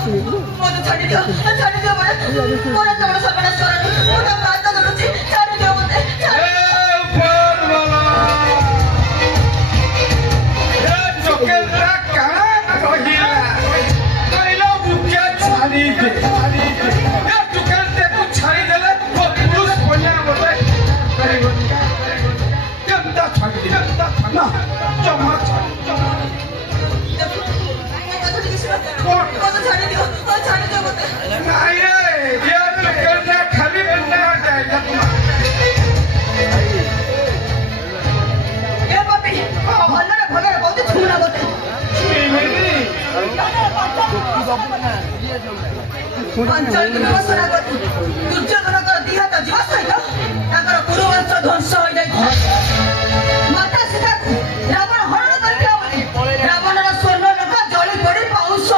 ମୋତେ ଛାଡ଼ି ଦିଅ ମୋର ତମର ସର୍ବନାଶ କରନି ମୁଁ ତମ ହାତ ଧରୁଛି ଛାଡ଼ି ଦିଅ ମୋତେ ଦୁର୍ଯ୍ୟୋଧନଙ୍କର ଦି ହାତ ଯିବା ସହିତ ତାଙ୍କର ପୁରୁବଂଶ ଧ୍ୱଂସ ହୋଇଯାଇଥିଲା ମାତା ସୀତାକୁ ରାବଣ ହରଣ କରିଥିଲା ବୋଲି ରାବଣର ସ୍ୱର୍ଣ୍ଣ ଲୋକ ଜଳି ପଡ଼ି ପାଉଁଶ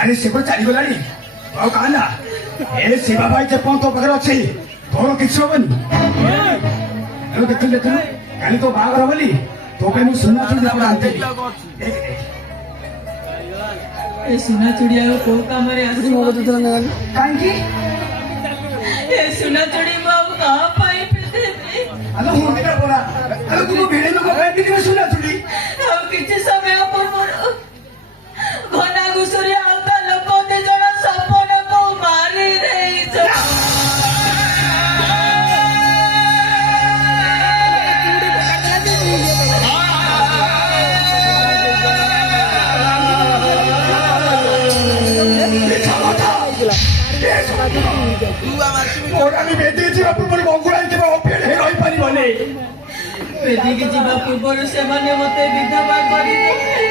ଆରେ ସେ କଣ ଚାଲିଗଲାଣି ଆଉ କାନ୍ଦା ଏ ଶିବା ଭାଇ ଯେ ପର୍ଯ୍ୟନ୍ତ ତୋ ପାଖରେ ଅଛି ତୋର କିଛି ହବନି ଦେଖିଲୁ କାଲି ତୋ ବାହାଘର ବୋଲି ତୋ ପାଇଁ ମୁଁ ସୁନା ଚୁଡ଼ି ଆପଣ ଆଣିଥିଲି ଏ ସୁନା ଚୁଡ଼ି ଆଉ କୋଉ କାମରେ ଆସିବ କାହିଁକି ଏ ସୁନା ଚୁଡ଼ି ମୁଁ ଆଉ କାହା ପାଇଁ ପିନ୍ଧିବି ଆଲୋ ମୁଁ କେତେ ପରା ଆଲୋ ତୁ ଭିଡେ ଲୋକ ପାଇଁ ପିନ୍ଧିବେ ସୁନା ଚୁଡ଼ି ଆଉ କିଛି ସମୟ ପୂର୍ବରୁ ଘନା ଘୁଷୁରି ଆଉ ତା ଲୋକ ଦି ଜଣ ସପନକୁ ମାରି ଦେଇଛ আমি বেদিকে ଯିବା ପୂର୍ବରୁ ମଙ୍ଗୁଳା ହେଇଥିବା ଅପେକ୍ଷା ରହିପାରିବନି ବେଦିକି ଯିବା ପୂର୍ବରୁ ସେମାନେ ମତେ ବିଧବା କରିଦେଲେ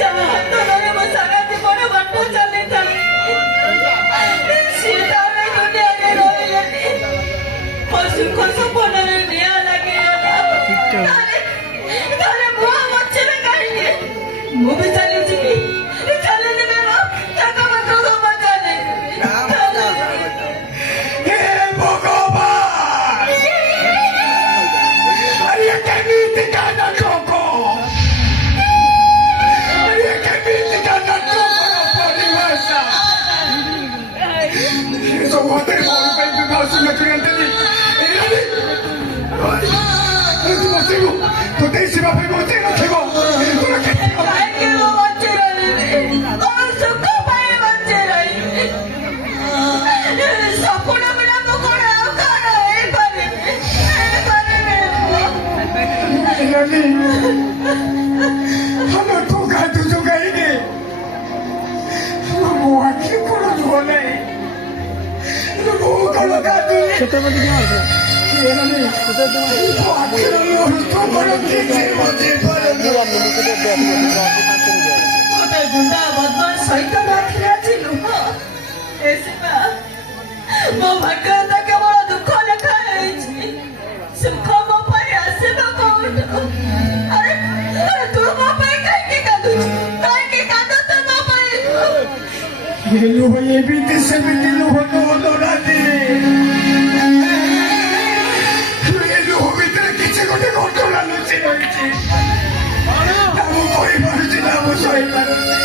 ଯାହା ହାତରେ ମୋ ସାରା ଜୀବନ ବାଟ ଚାଲିଥାନ୍ତି ସିଏ ତାର ଦୁନିଆରେ ରହିଲେନି ମୋ ସୁଖ ସପନରେ ନିଆଁ ଲାଗିଗଲା ତାହେଲେ ମୁଁ ଆଉ ବଞ୍ଚିବି କାହିଁକି ମୁଁ ବି ଚାଲିଯିବି ଚାଲିଯିବି ମା ତାଙ୍କ ବାଟ ସବୁ ଚାଲିଯିବି ହେ ଭଗବାନ ଆରେ କେମିତିକା ନାଟକ ଆରେ କେମିତିକା ନାଟକର ପରିବେଶ ସବୁ ହାତରେ ମୋର ପାଇଁ ବିବାହ ସୁନା ଚୁରି ଆଣିଥିଲି ତୁ ବସିବୁ ତୋତେ ଶିବା ପାଇଁ ବଞ୍ଚେଇ ରଖିବ ତୋର କେତେ କାହିଁକି ମୁଁ ବଞ୍ଚି ରହିବି କଣ ସୁଖ ପାଇଁ ବଞ୍ଚି ରହିବି ସପନ ବିନା ମୁଁ କଣ ଆଉ କଣ ହେଇପାରିବି ଆମେ ତୁ କାନ୍ଦୁଛୁ କାହିଁକି ମୋ ଆଖି କଣ ଧୁଅ ନାହିଁ ମୁଁ କଣ କାନ୍ଦୁନି ଗୋଟେ ଗୁଣ୍ଡା ବଦମାସ ସହିତ ନଥିଲେ ଆଜି ଲୁହ ଏ ସୀମା ମୋ ଭାଗ୍ୟରେ କେବଳ ଦୁଃଖ ଲେଖା ହେଇଛି ସୁଖ ମୋ ପାଇଁ ଆସିବ କୋଉଠୁ ଆରେ ତୁ ମୋ ପାଇଁ କାହିଁକି କାନ୍ଦୁଛୁ କାହିଁକି କାନ୍ଦୁଛୁ ମୋ ପାଇଁ ଲୁହ ଏମିତି ସେମିତି ଲୁହ ନାହାନ୍ତି ଲୁହ ଭିତରେ କିଛି ଗୋଟେ ଘଟଣା ଲୁଚି ରହିଛି ମୁଁ କହିପାରୁଛି ନା ମୁଁ ଶୋଇପାରୁଛି